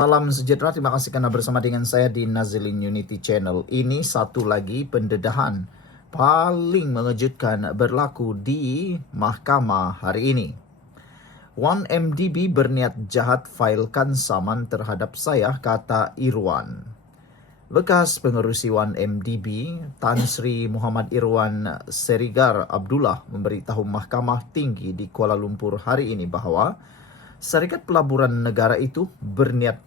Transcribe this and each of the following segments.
Salam sejahtera, terima kasih karena bersama dengan saya di Nazilin Unity Channel. Ini satu lagi pendedahan paling mengejutkan berlaku di mahkamah hari ini. 1MDB berniat jahat failkan saman terhadap saya, kata Irwan. Bekas pengerusi 1MDB, Tan Sri Muhammad Irwan Serigar Abdullah memberitahu Mahkamah Tinggi di Kuala Lumpur hari ini bahawa Syarikat Pelaburan Negara itu berniat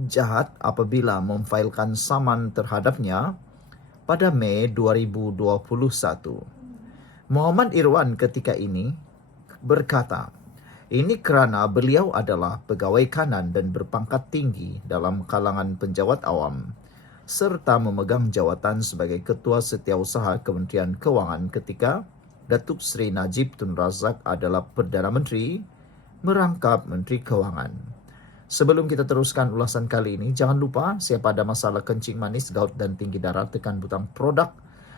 jahat apabila memfailkan saman terhadapnya pada Mei 2021. Muhammad Irwan ketika ini berkata, ini kerana beliau adalah pegawai kanan dan berpangkat tinggi dalam kalangan penjawat awam serta memegang jawatan sebagai Ketua Setiausaha Kementerian Kewangan ketika Datuk Seri Najib Tun Razak adalah Perdana Menteri merangkap Menteri Kewangan. Sebelum kita teruskan ulasan kali ini, jangan lupa siapa ada masalah kencing manis, gout dan tinggi darah, tekan butang produk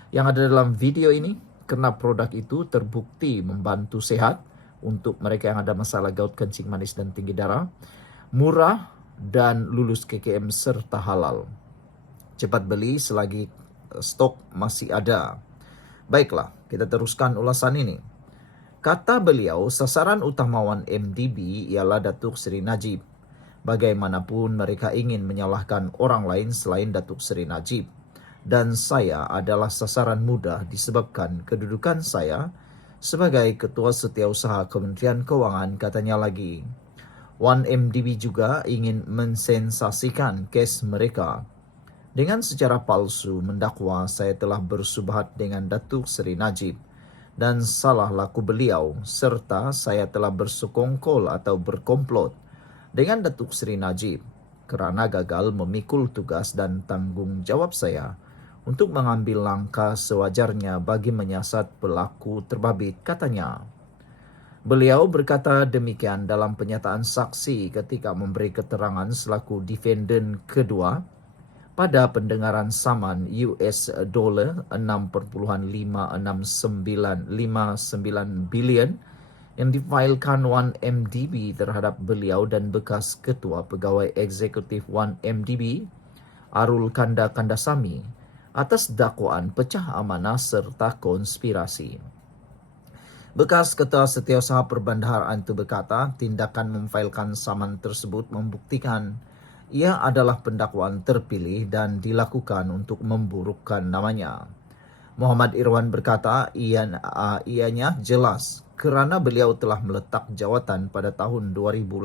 yang ada dalam video ini kerana produk itu terbukti membantu sehat untuk mereka yang ada masalah gout, kencing manis dan tinggi darah, murah dan lulus KKM serta halal. Cepat beli selagi stok masih ada. Baiklah, kita teruskan ulasan ini. Kata beliau, sasaran utama 1MDB ialah Datuk Seri Najib. Bagaimanapun mereka ingin menyalahkan orang lain selain Datuk Seri Najib. Dan saya adalah sasaran mudah disebabkan kedudukan saya sebagai Ketua Setiausaha Kementerian Kewangan, katanya lagi. 1MDB juga ingin mensensasikan kes mereka. Dengan secara palsu mendakwa saya telah bersubhat dengan Datuk Seri Najib dan salah laku beliau serta saya telah bersekongkol atau berkomplot dengan Datuk Seri Najib kerana gagal memikul tugas dan tanggungjawab saya untuk mengambil langkah sewajarnya bagi menyiasat pelaku terbabit, katanya. Beliau berkata demikian dalam penyataan saksi ketika memberi keterangan selaku defendant kedua pada pendengaran saman US dollar 6.56959 bilion yang difailkan 1MDB terhadap beliau dan bekas ketua pegawai eksekutif 1MDB Arul Kanda Kandasamy atas dakwaan pecah amanah serta konspirasi. Bekas Ketua Setiausaha Perbendaharaan itu berkata tindakan memfailkan saman tersebut membuktikan ia adalah pendakwaan terpilih dan dilakukan untuk memburukkan namanya. Muhammad Irwan berkata ianya jelas kerana beliau telah meletak jawatan pada tahun 2018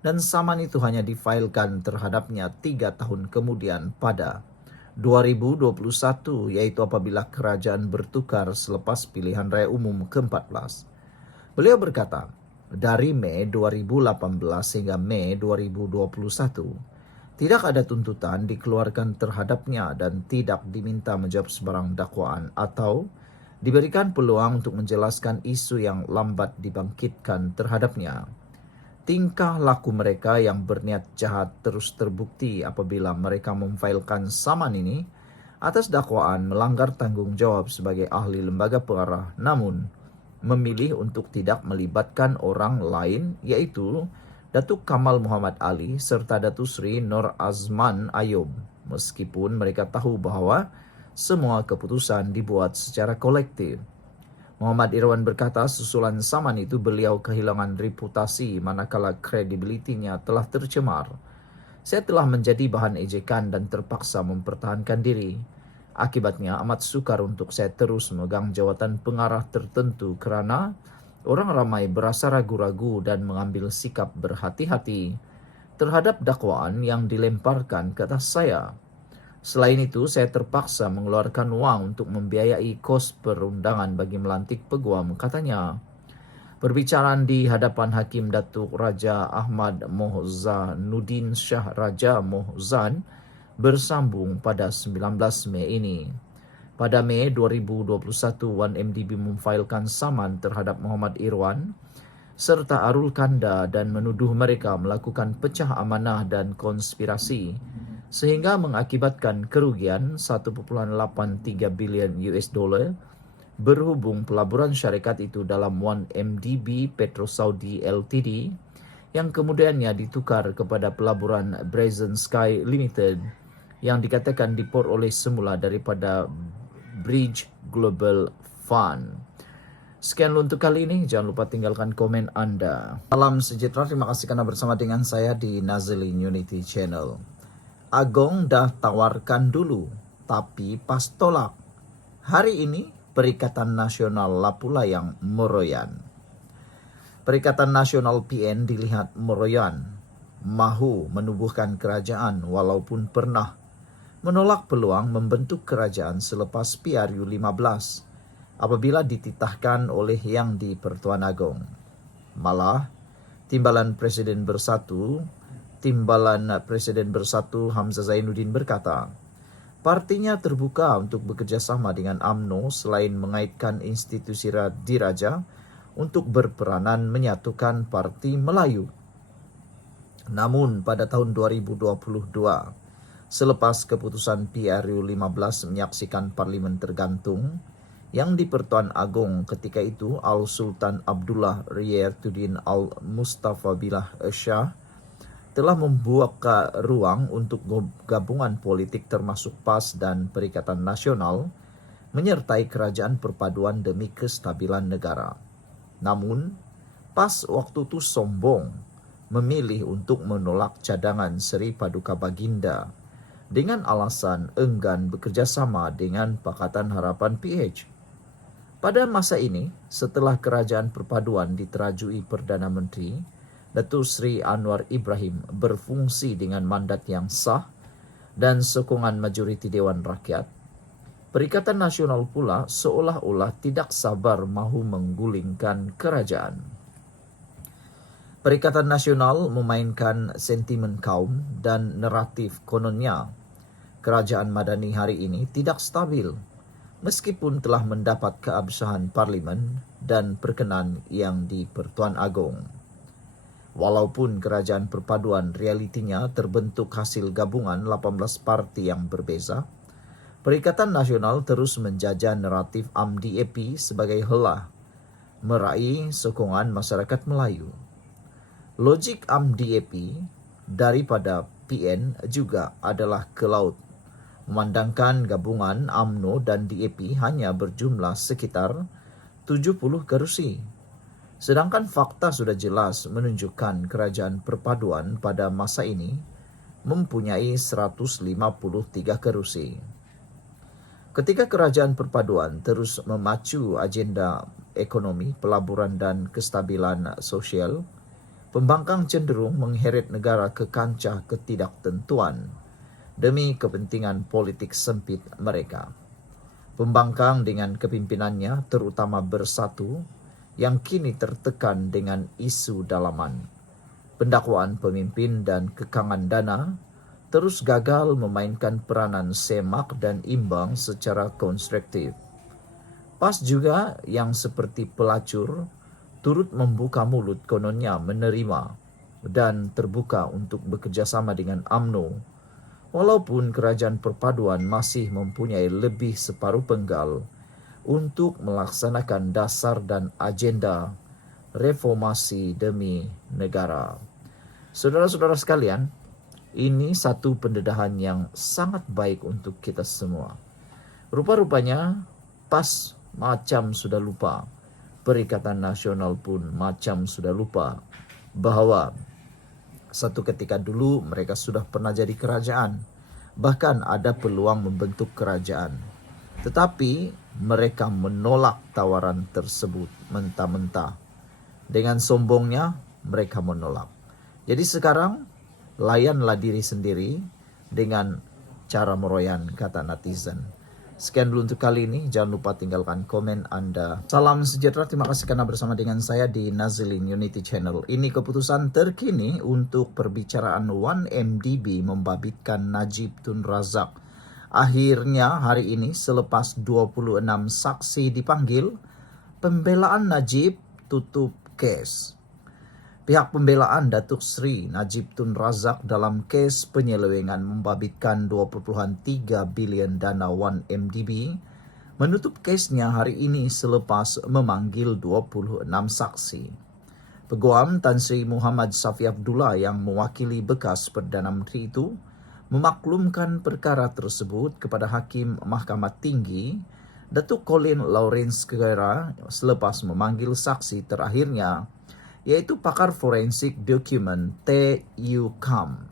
dan saman itu hanya difailkan terhadapnya 3 tahun kemudian pada 2021, iaitu apabila kerajaan bertukar selepas pilihan raya umum ke-14. Beliau berkata, dari Mei 2018 hingga Mei 2021, tidak ada tuntutan dikeluarkan terhadapnya dan tidak diminta menjawab sebarang dakwaan atau diberikan peluang untuk menjelaskan isu yang lambat dibangkitkan terhadapnya. Tingkah laku mereka yang berniat jahat terus terbukti apabila mereka memfailkan saman ini atas dakwaan melanggar tanggungjawab sebagai ahli lembaga pengarah namun memilih untuk tidak melibatkan orang lain iaitu Datuk Kamal Muhammad Ali serta Datuk Seri Nur Azman Ayub meskipun mereka tahu bahawa semua keputusan dibuat secara kolektif. Muhammad Irwan berkata susulan saman itu beliau kehilangan reputasi manakala kredibilitinya telah tercemar. Saya telah menjadi bahan ejekan dan terpaksa mempertahankan diri. Akibatnya amat sukar untuk saya terus memegang jawatan pengarah tertentu kerana orang ramai berasa ragu-ragu dan mengambil sikap berhati-hati terhadap dakwaan yang dilemparkan ke atas saya. Selain itu, saya terpaksa mengeluarkan wang untuk membiayai kos perundangan bagi melantik peguam, katanya. Perbicaraan di hadapan Hakim Datuk Raja Ahmad Mohzanuddin Shah Raja Mohzan bersambung pada 19 Mei ini. Pada Mei 2021, 1MDB memfailkan saman terhadap Muhammad Irwan serta Arul Kanda dan menuduh mereka melakukan pecah amanah dan konspirasi sehingga mengakibatkan kerugian 1.83 bilion US dollar berhubung pelaburan syarikat itu dalam 1MDB Petro Saudi Ltd yang kemudiannya ditukar kepada pelaburan Brazen Sky Limited yang dikatakan diperoleh semula daripada Bridge Global Fund. Sekian untuk kali ini, jangan lupa tinggalkan komen Anda. Salam sejahtera, terima kasih karena bersama dengan saya di Nazilin Unity Channel. Agong dah tawarkan dulu, tapi pas tolak. Hari ini Perikatan Nasional lah pula yang meroyan. Perikatan Nasional PN dilihat meroyan, mahu menubuhkan kerajaan walaupun pernah menolak peluang membentuk kerajaan selepas PRU 15 apabila dititahkan oleh Yang di-Pertuan Agong. Malah, Timbalan Presiden Bersatu Hamzah Zainuddin berkata, partinya terbuka untuk bekerjasama dengan UMNO selain mengaitkan institusi diraja untuk berperanan menyatukan Parti Melayu. Namun pada tahun 2022, selepas keputusan PRU 15 menyaksikan parlimen tergantung, Yang di-Pertuan Agong ketika itu Al-Sultan Abdullah Riyatuddin Al-Mustafa Billah Shah telah membuka ruang untuk gabungan politik termasuk PAS dan Perikatan Nasional menyertai kerajaan perpaduan demi kestabilan negara. Namun, PAS waktu itu sombong memilih untuk menolak cadangan Seri Paduka Baginda dengan alasan enggan bekerjasama dengan Pakatan Harapan PH. Pada masa ini, setelah kerajaan perpaduan diterajui Perdana Menteri, Datuk Seri Anwar Ibrahim berfungsi dengan mandat yang sah dan sokongan majoriti Dewan Rakyat, Perikatan Nasional pula seolah-olah tidak sabar mahu menggulingkan kerajaan. Perikatan Nasional memainkan sentimen kaum dan naratif kononnya kerajaan Madani hari ini tidak stabil, meskipun telah mendapat keabsahan parlimen dan perkenan Yang di-Pertuan Agong. Walaupun kerajaan perpaduan realitinya terbentuk hasil gabungan 18 parti yang berbeza, Perikatan Nasional terus menjajah naratif UMDAP sebagai helah meraih sokongan masyarakat Melayu. Logik UMDAP daripada PN juga adalah ke laut, memandangkan gabungan UMNO dan DAP hanya berjumlah sekitar 70 kerusi. Sedangkan fakta sudah jelas menunjukkan kerajaan perpaduan pada masa ini mempunyai 153 kerusi. Ketika kerajaan perpaduan terus memacu agenda ekonomi, pelaburan dan kestabilan sosial, pembangkang cenderung mengheret negara ke kancah ketidaktentuan demi kepentingan politik sempit mereka. Pembangkang dengan kepimpinannya terutama Bersatu yang kini tertekan dengan isu dalaman, pendakwaan pemimpin dan kekangan dana terus gagal memainkan peranan semak dan imbang secara konstruktif. PAS juga yang seperti pelacur turut membuka mulut kononnya menerima dan terbuka untuk bekerjasama dengan UMNO, walaupun kerajaan perpaduan masih mempunyai lebih separuh penggal untuk melaksanakan dasar dan agenda reformasi demi negara. Saudara-saudara sekalian, ini satu pendedahan yang sangat baik untuk kita semua. Rupa-rupanya PAS macam sudah lupa, Perikatan Nasional pun macam sudah lupa bahwa satu ketika dulu mereka sudah pernah jadi kerajaan, bahkan ada peluang membentuk kerajaan. Tetapi mereka menolak tawaran tersebut mentah-mentah. Dengan sombongnya mereka menolak. Jadi sekarang layanlah diri sendiri dengan cara meroyan, kata netizen. Sekian dulu untuk kali ini. Jangan lupa tinggalkan komen Anda. Salam sejahtera. Terima kasih karena bersama dengan saya di Nazilin Unity Channel. Ini keputusan terkini untuk perbicaraan 1MDB membabitkan Najib Tun Razak. Akhirnya hari ini selepas 26 saksi dipanggil, pembelaan Najib tutup kes. Pihak pembelaan Datuk Seri Najib Tun Razak dalam kes penyelewengan membabitkan 2.3 bilion dana 1MDB menutup kesnya hari ini selepas memanggil 26 saksi. Peguam Tan Sri Muhammad Safi Abdullah yang mewakili bekas Perdana Menteri itu memaklumkan perkara tersebut kepada Hakim Mahkamah Tinggi Datuk Colin Lawrence Sequeira selepas memanggil saksi terakhirnya, iaitu pakar forensik dokumen T.U. Kam.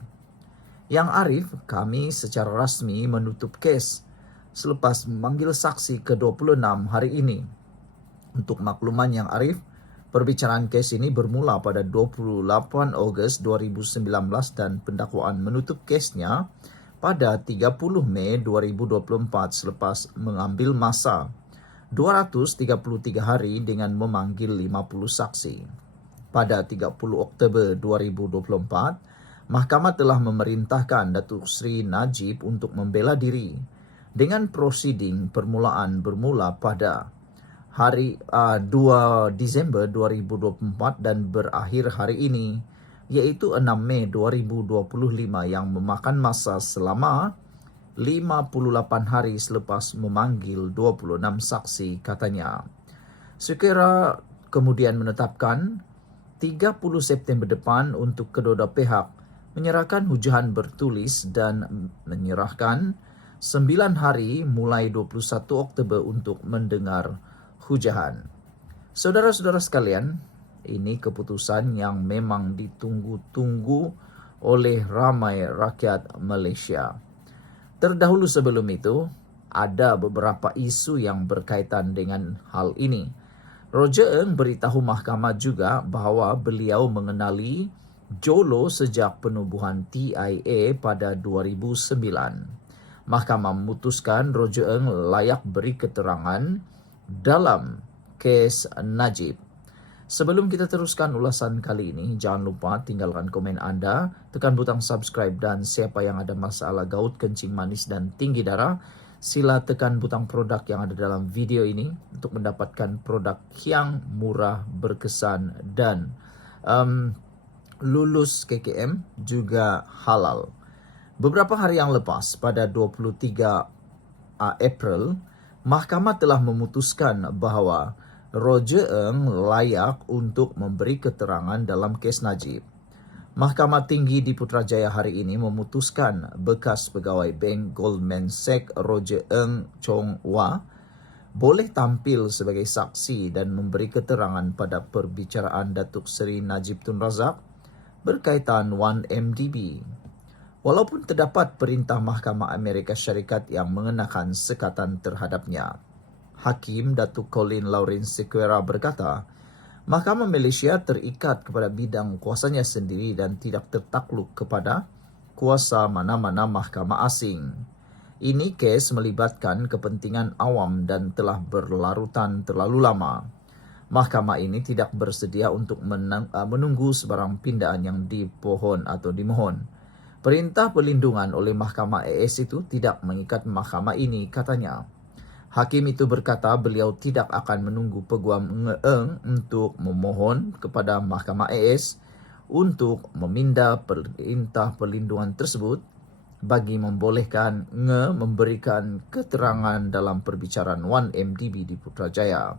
Yang Arif, kami secara rasmi menutup kes selepas memanggil saksi ke-26 hari ini. Untuk makluman Yang Arif, perbicaraan kes ini bermula pada 28 Ogos 2019 dan pendakwaan menutup kesnya pada 30 Mei 2024 selepas mengambil masa 233 hari dengan memanggil 50 saksi. Pada 30 Oktober 2024, Mahkamah telah memerintahkan Datuk Seri Najib untuk membela diri dengan prosiding permulaan bermula pada hari 2 Disember 2024 dan berakhir hari ini, iaitu 6 Mei 2025 yang memakan masa selama 58 hari selepas memanggil 26 saksi, katanya. Sequeira kemudian menetapkan 30 September depan untuk kedua-dua pihak menyerahkan hujahan bertulis dan menyerahkan 9 hari mulai 21 Oktober untuk mendengar hujahan. Saudara-saudara sekalian, ini keputusan yang memang ditunggu-tunggu oleh ramai rakyat Malaysia. Terdahulu sebelum itu, ada beberapa isu yang berkaitan dengan hal ini. Roger Ng beritahu mahkamah juga bahawa beliau mengenali Jolo sejak penubuhan TIA pada 2009. Mahkamah memutuskan Roger Ng layak beri keterangan dalam kes Najib. Sebelum kita teruskan ulasan kali ini, jangan lupa tinggalkan komen anda, tekan butang subscribe, dan siapa yang ada masalah gaut, kencing manis dan tinggi darah, sila tekan butang produk yang ada dalam video ini untuk mendapatkan produk yang murah, berkesan dan lulus KKM juga halal. Beberapa hari yang lepas, pada 23 April, Mahkamah telah memutuskan bahawa Roger Ng layak untuk memberi keterangan dalam kes Najib. Mahkamah Tinggi di Putrajaya hari ini memutuskan bekas pegawai Bank Goldman Sachs Roger Ng Chong Wah boleh tampil sebagai saksi dan memberi keterangan pada perbicaraan Datuk Seri Najib Tun Razak berkaitan 1MDB. Walaupun terdapat perintah Mahkamah Amerika Syarikat yang mengenakan sekatan terhadapnya. Hakim Datuk Colin Lawrence Sequeira berkata, Mahkamah Malaysia terikat kepada bidang kuasanya sendiri dan tidak tertakluk kepada kuasa mana-mana mahkamah asing. Ini kes melibatkan kepentingan awam dan telah berlarutan terlalu lama. Mahkamah ini tidak bersedia untuk menunggu sebarang pindaan yang dimohon. Perintah perlindungan oleh Mahkamah AS itu tidak mengikat mahkamah ini, katanya. Hakim itu berkata beliau tidak akan menunggu Peguam Ng untuk memohon kepada Mahkamah AS untuk meminda perintah perlindungan tersebut bagi membolehkan Ng memberikan keterangan dalam perbicaraan 1MDB di Putrajaya.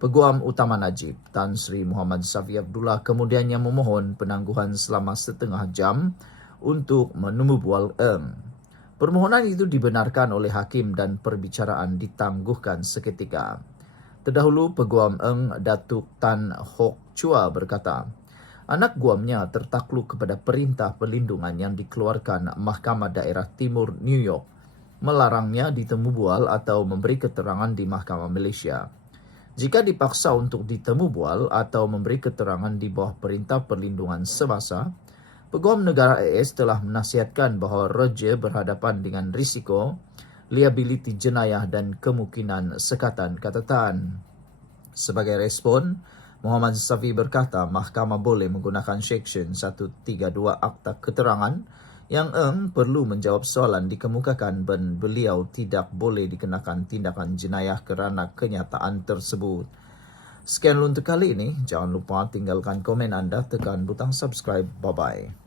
Peguam Utama Najib, Tan Sri Muhammad Safi Abdullah, kemudiannya memohon penangguhan selama setengah jam untuk menemu bual Ng. Permohonan itu dibenarkan oleh hakim dan perbicaraan ditangguhkan seketika. Terdahulu Peguam Ng Datuk Tan Hock Chua berkata, anak guamnya tertakluk kepada perintah perlindungan yang dikeluarkan Mahkamah Daerah Timur New York melarangnya ditemu bual atau memberi keterangan di Mahkamah Malaysia. Jika dipaksa untuk ditemu bual atau memberi keterangan di bawah perintah perlindungan semasa, Peguam Negara AS telah menasihatkan bahawa Roger berhadapan dengan risiko, liability jenayah dan kemungkinan sekatan catatan. Sebagai respon, Muhammad Safi berkata mahkamah boleh menggunakan Seksyen 132 Akta Keterangan yang Ng perlu menjawab soalan dikemukakan dan beliau tidak boleh dikenakan tindakan jenayah kerana kenyataan tersebut. Sekian untuk kali ini. Jangan lupa tinggalkan komen anda, tekan butang subscribe. Bye-bye.